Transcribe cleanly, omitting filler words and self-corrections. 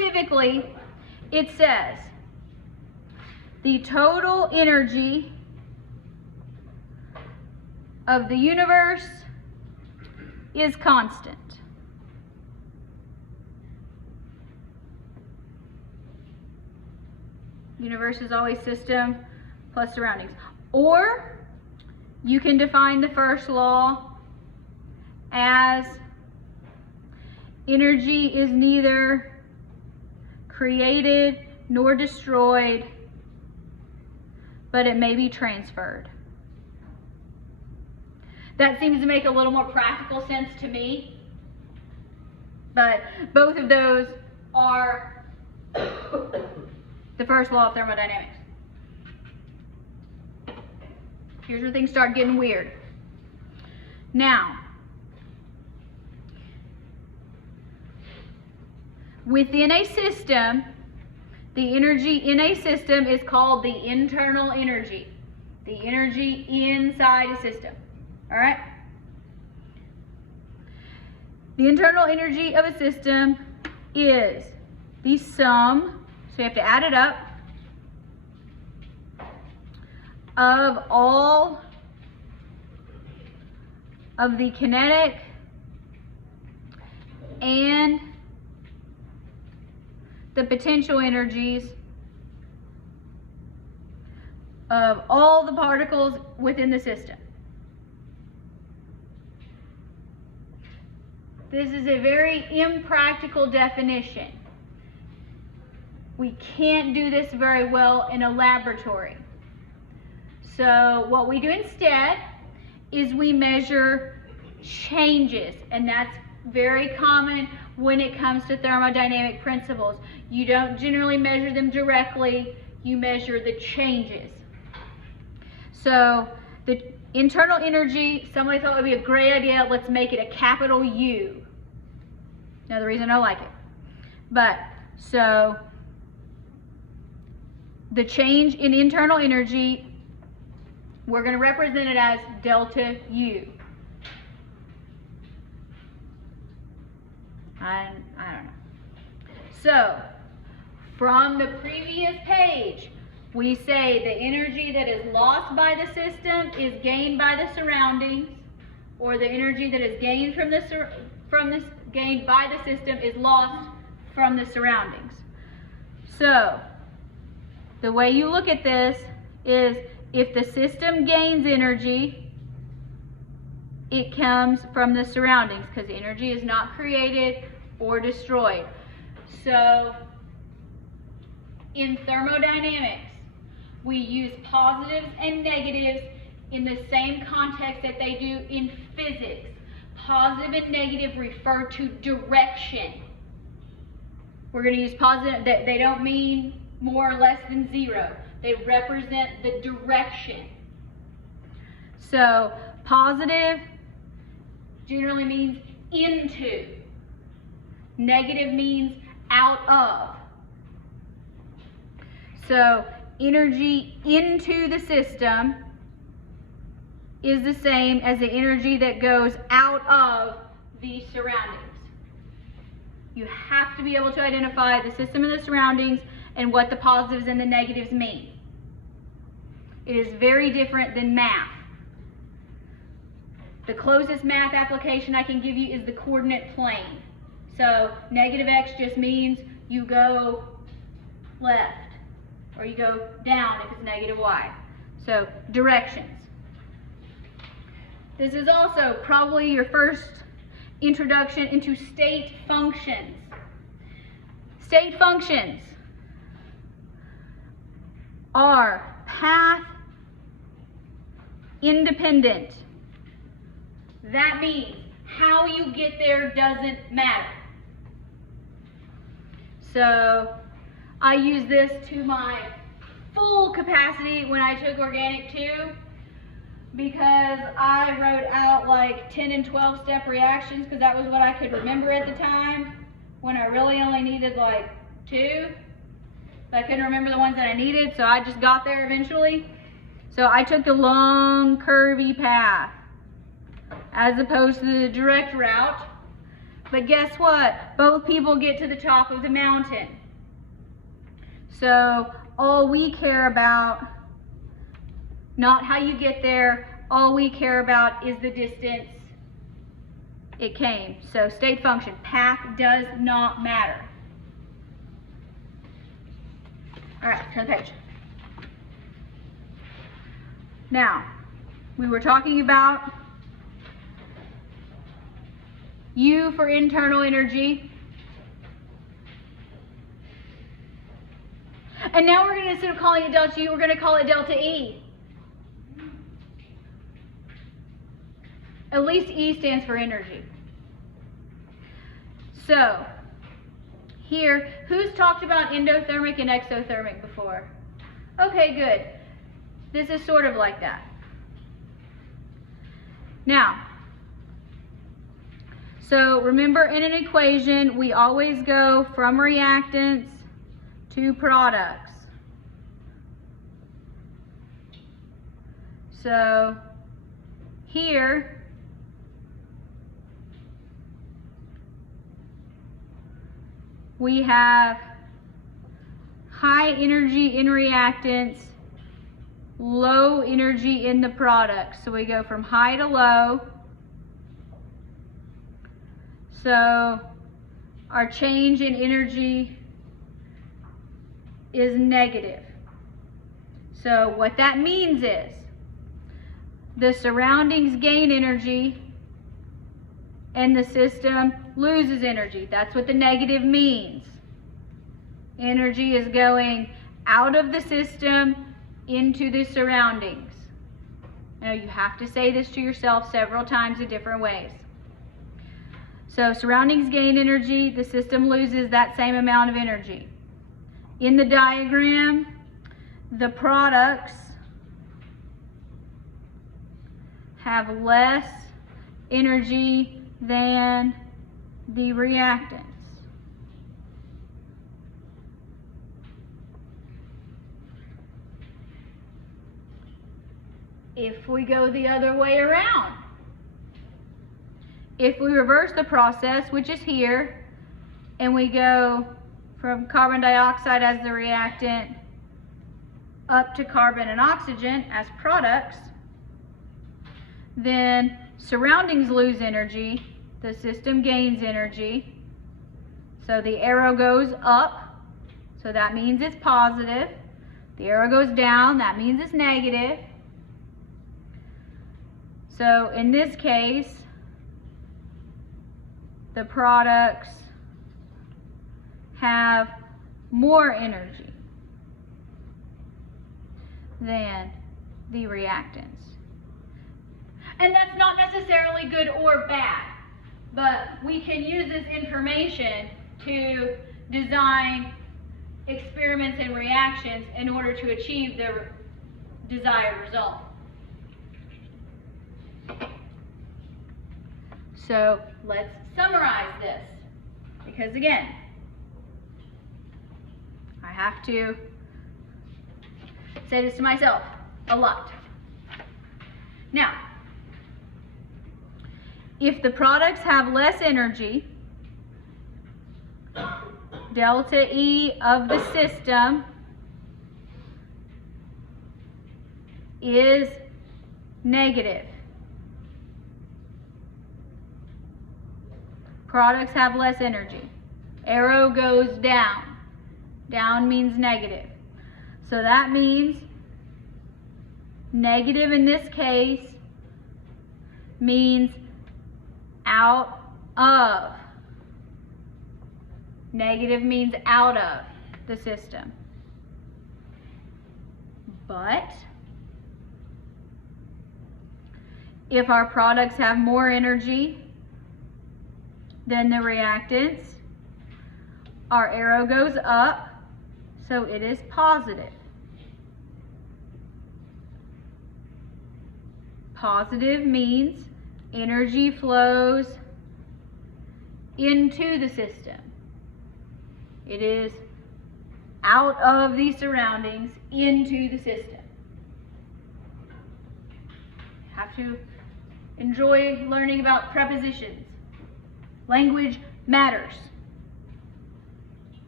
scientifically, it says the total energy of the universe is constant. Universe is always system plus surroundings. Or you can define the first law as energy is neither created nor destroyed, but it may be transferred. That seems to make a little more practical sense to me, but both of those are the first law of thermodynamics. Here's where things start getting weird. Now, within a system, the energy in a system is called the internal energy. The energy inside a system. All right? The internal energy of a system is the sum, so you have to add it up, of all of the kinetic and the potential energies of all the particles within the system. This is a very impractical definition. We can't do this very well in a laboratory. So what we do instead is we measure changes, and that's very common when it comes to thermodynamic principles. You don't generally measure them directly, you measure the changes. So the internal energy, somebody thought it would be a great idea, let's make it a capital U. Another reason I like it. But, so, the change in internal energy, we're going to represent it as delta U. I don't know. So, from the previous page, we say the energy that is lost by the system is gained by the surroundings, or the energy that is gained gained by the system is lost from the surroundings. So, the way you look at this is if the system gains energy, it comes from the surroundings because energy is not created or destroyed. So, in thermodynamics, we use positives and negatives in the same context that they do in physics. Positive and negative refer to direction. We're going to use positive, they don't mean more or less than zero. They represent the direction. So, positive generally means into. Negative means out of. So, energy into the system is the same as the energy that goes out of the surroundings. You have to be able to identify the system and the surroundings and what the positives and the negatives mean. It is very different than math. The closest math application I can give you is the coordinate plane. So negative x just means you go left or you go down if it's negative y. So directions. This is also probably your first introduction into state functions. State functions are path independent. That means how you get there doesn't matter. So I use this to my full capacity when I took Organic 2 because I wrote out like 10 and 12 step reactions because that was what I could remember at the time when I really only needed like 2. But I couldn't remember the ones that I needed, so I just got there eventually. So I took the long curvy path as opposed to the direct route But guess what? Both people get to the top of the mountain. So all we care about, not how you get there, all we care about is the distance it came. So state function, path does not matter. All right, turn the page. Now, we were talking about U for internal energy. And now we're going to, instead of calling it delta U, we're going to call it delta E. At least E stands for energy. So, here, who's talked about endothermic and exothermic before? Okay, good. This is sort of like that. Now, so remember in an equation, we always go from reactants to products. So, here, we have high energy in reactants, low energy in the products. So we go from high to low. So our change in energy is negative. So what that means is the surroundings gain energy and the system loses energy. That's what the negative means. Energy is going out of the system into the surroundings. I know you have to say this to yourself several times in different ways. So surroundings gain energy, the system loses that same amount of energy. In the diagram, the products have less energy than the reactants. If we go the other way around, if we reverse the process, which is here, and we go from carbon dioxide as the reactant up to carbon and oxygen as products, then surroundings lose energy, the system gains energy. So the arrow goes up, so that means it's positive. The arrow goes down, that means it's negative. So in this case, the products have more energy than the reactants. And that's not necessarily good or bad, but we can use this information to design experiments and reactions in order to achieve the desired result. So let's summarize this, because again, I have to say this to myself a lot. Now, if the products have less energy, delta E of the system is negative. Products have less energy. Arrow goes down. Down means negative. So that means negative in this case means out of. Negative means out of the system. But if our products have more energy than the reactants, our arrow goes up, so it is positive. Positive means energy flows into the system. It is out of the surroundings into the system. You have to enjoy learning about prepositions. Language matters.